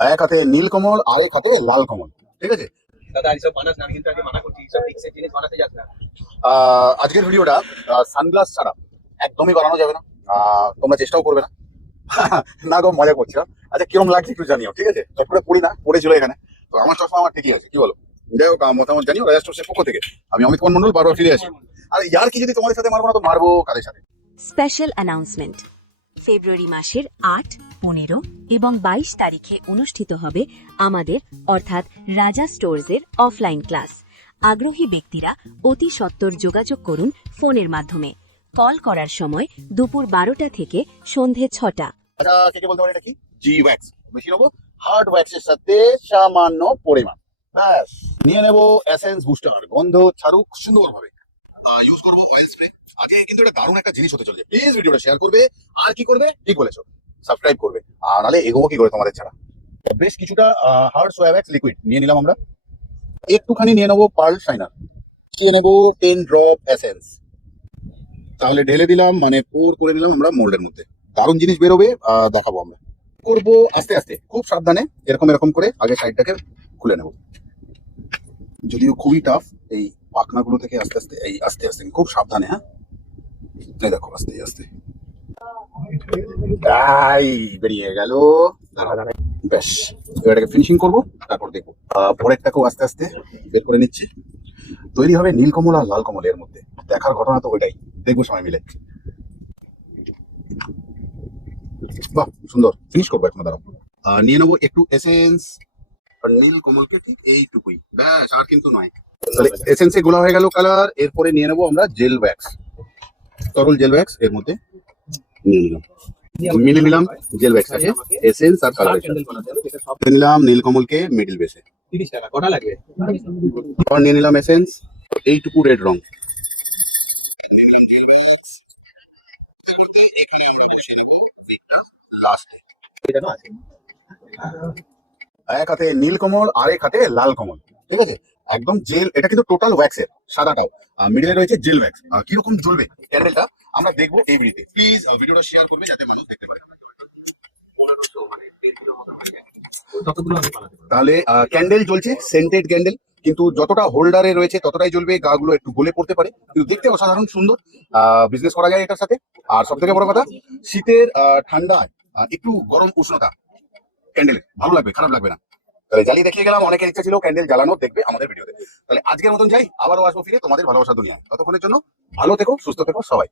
এক হাতে নীলকমল আর এক হাতে লাল কমল। ঠিক আছে। দাদা এইসব বানাস না, আমি কিন্তু আগে মানা করছি, এইসব রিক্সের জিনিস বানাতে যাস না। আজকের ভিডিওটা সানগ্লাস ছাড়া একদমই বানানো যাবে না। তোমরা চেষ্টাও করবে না। না গো, মজা করছিলাম। আচ্ছা, কিরম লাগছে একটু জানিও, ঠিক আছে? চট করে পড়ি না, পড়েছিল এখানে। তো আমার চশমা আমার ঠিকই আছে, কি বলো? যাই হোক, মতামত জানিও রাজা স্টোর্সের পক্ষ থেকে। আমি অমিত কুমার মন্ডল, বারবার ফিরে আসি। আর ইয়ার কি যদি তোমাদের সাথে মারবো না, তো মারবো কাদের সাথে? Special announcement. ফেব্রুয়ারি মাসের ৮, ১৫ এবং ২২ তারিখে অনুষ্ঠিত হবে আমাদের অর্থাৎ রাজা স্টোরসের অফলাইন ক্লাস। আগ্রহী ব্যক্তিরা অতি সত্বর যোগাযোগ করুন ফোনের মাধ্যমে। কল করার সময় দুপুর ১২টা থেকে সন্ধে ৬টা। আচ্ছা, কে বলতে পারে এটা কি? জি ওয়্যাক্স বেশি নেবো, হার্ড ওয়্যাক্সের সাথে সামান্য পরিমাণ। ব্যাস, নিয়ে নেবো এসেন্স বুস্টার, গন্ধ ছাড়ুক সুন্দরভাবে। ইউজ করবো অয়েল স্প্রে। আজকে কিন্তু এটা দারুণ একটা জিনিস হতে চলেছে। প্লিজ ভিডিওটা শেয়ার করবে, আর কি করবে, ঠিক বলেছো, সাবস্ক্রাইব করবে। আর নাহলে এগোবো কি করে তোমাদের ছাড়া? বেশ কিছুটা হার্ড সোয়াব্যাক্স লিকুইড নিয়ে নিলাম আমরা। একটুখানি নিয়ে নেবো পার্ল শাইনার, নিয়ে নেবো 10 ড্রপ এসেন্স। তাহলে ঢেলে দিলাম, মানে পোর করে দিলাম আমরা মোল্ডের মধ্যে। দারুণ জিনিস বেরোবে, দেখাবো আমরা। করবো আস্তে আস্তে, খুব সাবধানে, এরকম এরকম করে আগে সাইডটাকে খুলে নেব। যদিও খুবই টাফ, এই পাখনাগুলো থেকে আস্তে আস্তে, এই আস্তে আস্তে খুব সাবধানে। হ্যাঁ, এই দেখো, আস্তে আস্তে তাই বেরিয়ে গেল। বেশ, এবার এটাকে ফিনিশিং করবো, তারপর দেখবো। পরেরটাকেও আস্তে আস্তে বের করে নিচ্ছি। তৈরি হবে নীলকমল আর লাল কমল এর মধ্যে। দেখার ঘটনা তো ওইটাই, দেখবো সবাই মিলে। বাহ, সুন্দর ফিনিশ করবো এখন, দাঁড়াও। নিয়ে নেবো একটু এসেন্স আর নীল কমলকে, ঠিক এইটুকুই, ব্যাস, আর কিন্তু নয়। তাহলে এসেন্সে গোলা হয়ে গেল কালার। এরপরে নিয়ে নেবো আমরা জেল ওয়্যাক্স, তরল জেল ওয়্যাক্স এর মধ্যে নিয়ে নিলাম। মিলে নিলাম জেল ওয়্যাক্স আছে, এসেন্স আর কালার নিলাম নীলকমলকে মিডিল বেসে। 30 টাকা কটা লাগবে? আর নিয়ে নিলাম এসেন্স, এইটুকু রেড রং। এটা না আছে। এক হাতে নীলকমল আর এক হাতে লাল কমল। ঠিক আছে, একদম জেল। এটা কিন্তু টোটাল ওয়্যাক্সের, সাদাটাও। মিডিলে রয়েছে জেল ওয়্যাক্স। কিরকম জ্বলবে ক্যান্ডেলটা আমরা দেখবো এই ভিডিওতে। প্লিজ ভিডিওটা শেয়ার করবে যাতে মানুষ দেখতে পারে। তাহলে ক্যান্ডেল জ্বলছে, সেন্টেড ক্যান্ডেল, কিন্তু যতটা হোল্ডারে রয়েছে ততটাই জ্বলবে। গাগুলো একটু গলে পড়তে পারে, কিন্তু দেখতে অসাধারণ সুন্দর। বিজনেস করা যায় এটার সাথে। আর সব থেকে বড় কথা, শীতের ঠান্ডায় একটু গরম উষ্ণতা ক্যান্ডেল ভালো লাগবে, খারাপ লাগবে না। তাহলে জ্বালিয়ে দেখিয়ে গেলাম, অনেকের ইচ্ছা ছিল ক্যান্ডেল জ্বালানো, দেখবে আমাদের ভিডিওতে। তাহলে আজকের মতন যাই, আবারও আসবো ফিরে তোমাদের ভালোবাসার দুনিয়ায়। ততক্ষণের জন্য ভালো থেকো, সুস্থ থেকো সবাই।